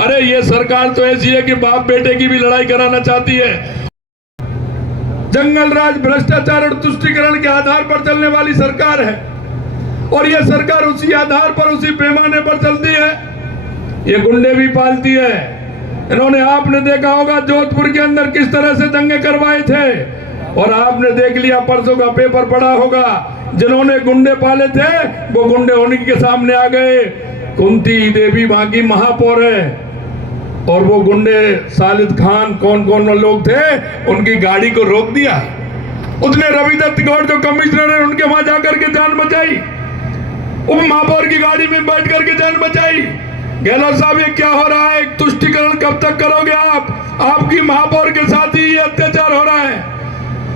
अरे ये सरकार तो ऐसी है कि बाप बेटे की भी लड़ाई कराना चाहती है। जंगल राज, भ्रष्टाचार और तुष्टीकरण के आधार पर चलने वाली सरकार है और यह सरकार उसी आधार पर, उसी पैमाने पर चलती है। ये गुंडे भी पालती है। इन्होंने, आपने देखा होगा जोधपुर के अंदर किस तरह से दंगे करवाए थे और आपने देख लिया, परसों का पेपर पढ़ा होगा, जिन्होंने गुंडे पाले थे वो गुंडे उन्हीं के सामने आ गए। कुंती देवी वहां की महापौर है और वो गुंडे सालिद खान, कौन कौन लोग थे, उनकी गाड़ी को रोक दिया। उसने रवि दत्त गौड़ जो कमिश्नर है उनके वहां जाकर के जान बचाई, उप महापौर की गाड़ी में बैठ करके जान बचाई। गहलोत साहब, ये क्या हो रहा है? तुष्टीकरण कब तक करोगे आप? आपकी महापौर के साथ ही ये अत्याचार हो रहा है।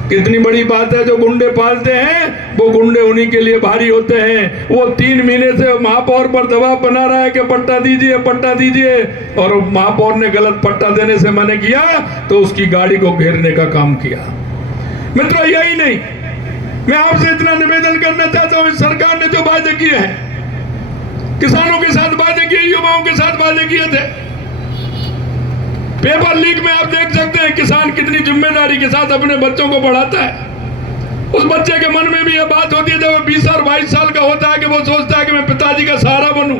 कितनी बड़ी बात है। जो गुंडे पालते हैं वो गुंडे उन्हीं के लिए भारी होते हैं। वो 3 महीने से महापौर पर दबाव बना रहा है कि पट्टा दीजिए, पट्टा दीजिए, और महापौर ने गलत पट्टा देने से मना किया तो उसकी गाड़ी को घेरने का काम किया। मित्रों, यही नहीं, मैं आपसे इतना निवेदन करना चाहता हूं, इस सरकार ने जो वादे किए हैं, किसानों के साथ वादे किए, युवाओं के साथ वादे किए थे, पेपर लीक में आप देख सकते हैं किसान कितनी जिम्मेदारी के साथ अपने बच्चों को पढ़ाता है। उस बच्चे के मन में भी यह बात होती है जब वो 20 और 22 साल का होता है कि वो सोचता है कि मैं पिताजी का सहारा बनूं।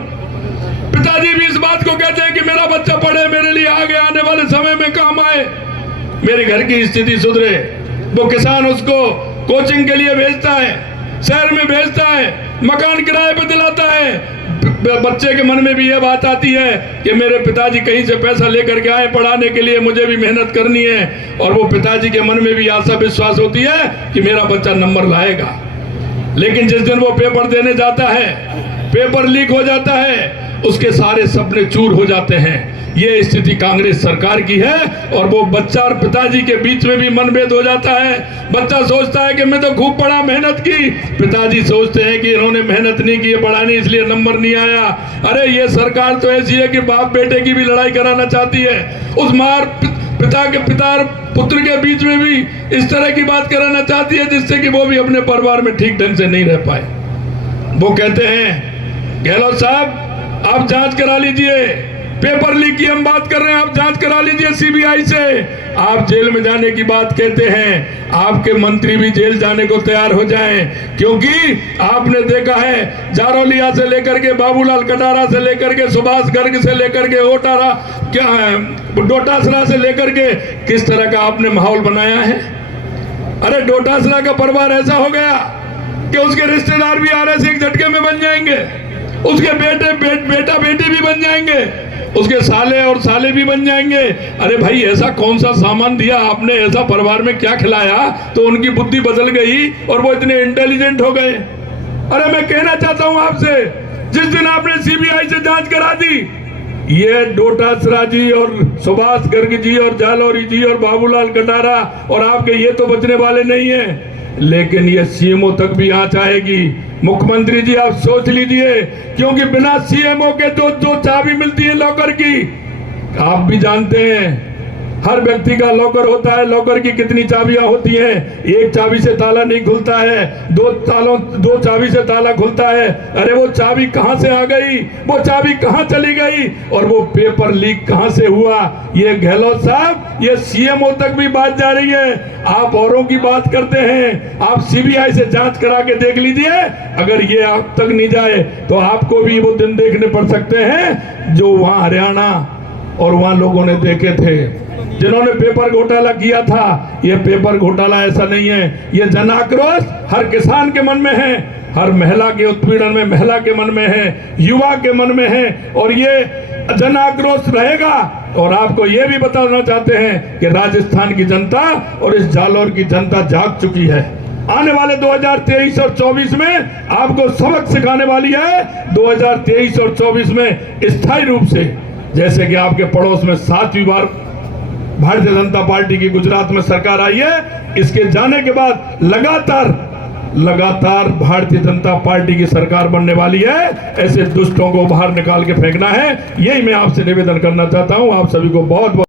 पिताजी भी इस बात को कहते हैं कि मेरा बच्चा पढ़े, मेरे लिए आगे आने वाले समय में काम आए, मेरे घर की स्थिति सुधरे। वो किसान उसको कोचिंग के लिए भेजता है, शहर में भेजता है, मकान किराए पे दिलाता है। बच्चे के मन में भी यह बात आती है कि मेरे पिताजी कहीं से पैसा लेकर के आए पढ़ाने के लिए, मुझे भी मेहनत करनी है। और वो पिताजी के मन में भी आशा विश्वास होती है कि मेरा बच्चा नंबर लाएगा। लेकिन जिस दिन वो पेपर देने जाता है, पेपर लीक हो जाता है, उसके सारे सपने चूर हो जाते हैं। ये स्थिति कांग्रेस सरकार की है और वो बच्चा और पिताजी के बीच में भी मनभेद हो जाता है। बच्चा सोचता है कि मैं तो खूब पढ़ा, मेहनत की, पिताजी सोचते हैं कि इन्होंने मेहनत नहीं की, पढ़ाने इसलिए नंबर नहीं आया। अरे ये सरकार तो ऐसी है कि बाप बेटे की भी लड़ाई कराना चाहती है। उस मार पिता के पिता और पुत्र के बीच में भी इस तरह की बात कराना चाहती है जिससे कि वो भी अपने परिवार में ठीक ढंग से नहीं रह पाए। वो कहते हैं, गहलोत साहब आप जांच करा लीजिए, पेपर लीक की हम बात कर रहे हैं, आप जांच करा लीजिए सीबीआई से। आप जेल में जाने की बात कहते हैं, आपके मंत्री भी जेल जाने को तैयार हो जाएं, क्योंकि आपने देखा है जारोलिया से लेकर के, बाबूलाल कटारा से लेकर के, सुभाष गर्ग से लेकर के, डोटासरा से लेकर के किस तरह का आपने माहौल बनाया है। अरे डोटासरा का परिवार ऐसा हो गया कि उसके रिश्तेदार भी आरएस एक झटके में बन जाएंगे, उसके बेटा बेटी भी बन जाएंगे, उसके साले और साले भी बन जाएंगे। अरे भाई, ऐसा कौन सा सामान दिया आपने, ऐसा परिवार में क्या खिलाया तो उनकी बुद्धि बदल गई और वो इतने इंटेलिजेंट हो गए। अरे मैं कहना चाहता हूं आपसे, जिस दिन आपने सीबीआई से जांच करा दी, ये डोटासरा जी और सुभाष गर्ग जी और जालौरी जी और बाबूलाल कटारा और आपके ये तो बचने वाले नहीं है, लेकिन ये सीएमओ तक भी आंच आएगी। मुख्यमंत्री जी आप सोच लीजिए, क्योंकि बिना सीएमओ के जो चाबी मिलती है लॉकर की, आप भी जानते हैं हर व्यक्ति का लॉकर होता है, लॉकर की कितनी चाबियां होती हैं, एक चाबी से ताला नहीं खुलता है, दो चाबी से ताला खुलता है। अरे वो चाबी कहां से आ गई, वो चाबी कहां चली गई और वो पेपर लीक कहां से हुआ? ये गहलोत साहब, ये सीएमओ तक भी बात जा रही है। आप औरों की बात करते हैं, आप सीबीआई से जांच करा के देख लीजिए, अगर ये आप तक नहीं जाए तो आपको भी वो दिन देखने पड़ सकते हैं जो वहां हरियाणा और वहां लोगों ने देखे थे, जिन्होंने पेपर घोटाला किया था। ये पेपर घोटाला ऐसा नहीं है, ये जन आक्रोश हर किसान के मन में है, हर महिला के उत्पीड़न में महिला के मन में है, युवा के मन में है, और ये जन आक्रोश रहेगा। और आपको ये भी बताना चाहते हैं कि राजस्थान की जनता और इस जालौर की जनता जाग चुकी है। आने वाले 2023 और 24 में आपको सबक सिखाने वाली है। 2023 और 24 में स्थायी रूप से, जैसे कि आपके पड़ोस में 7वीं बार भारतीय जनता पार्टी की गुजरात में सरकार आई है, इसके जाने के बाद लगातार भारतीय जनता पार्टी की सरकार बनने वाली है। ऐसे दुष्टों को बाहर निकाल के फेंकना है, यही मैं आपसे निवेदन करना चाहता हूं। आप सभी को बहुत बहुत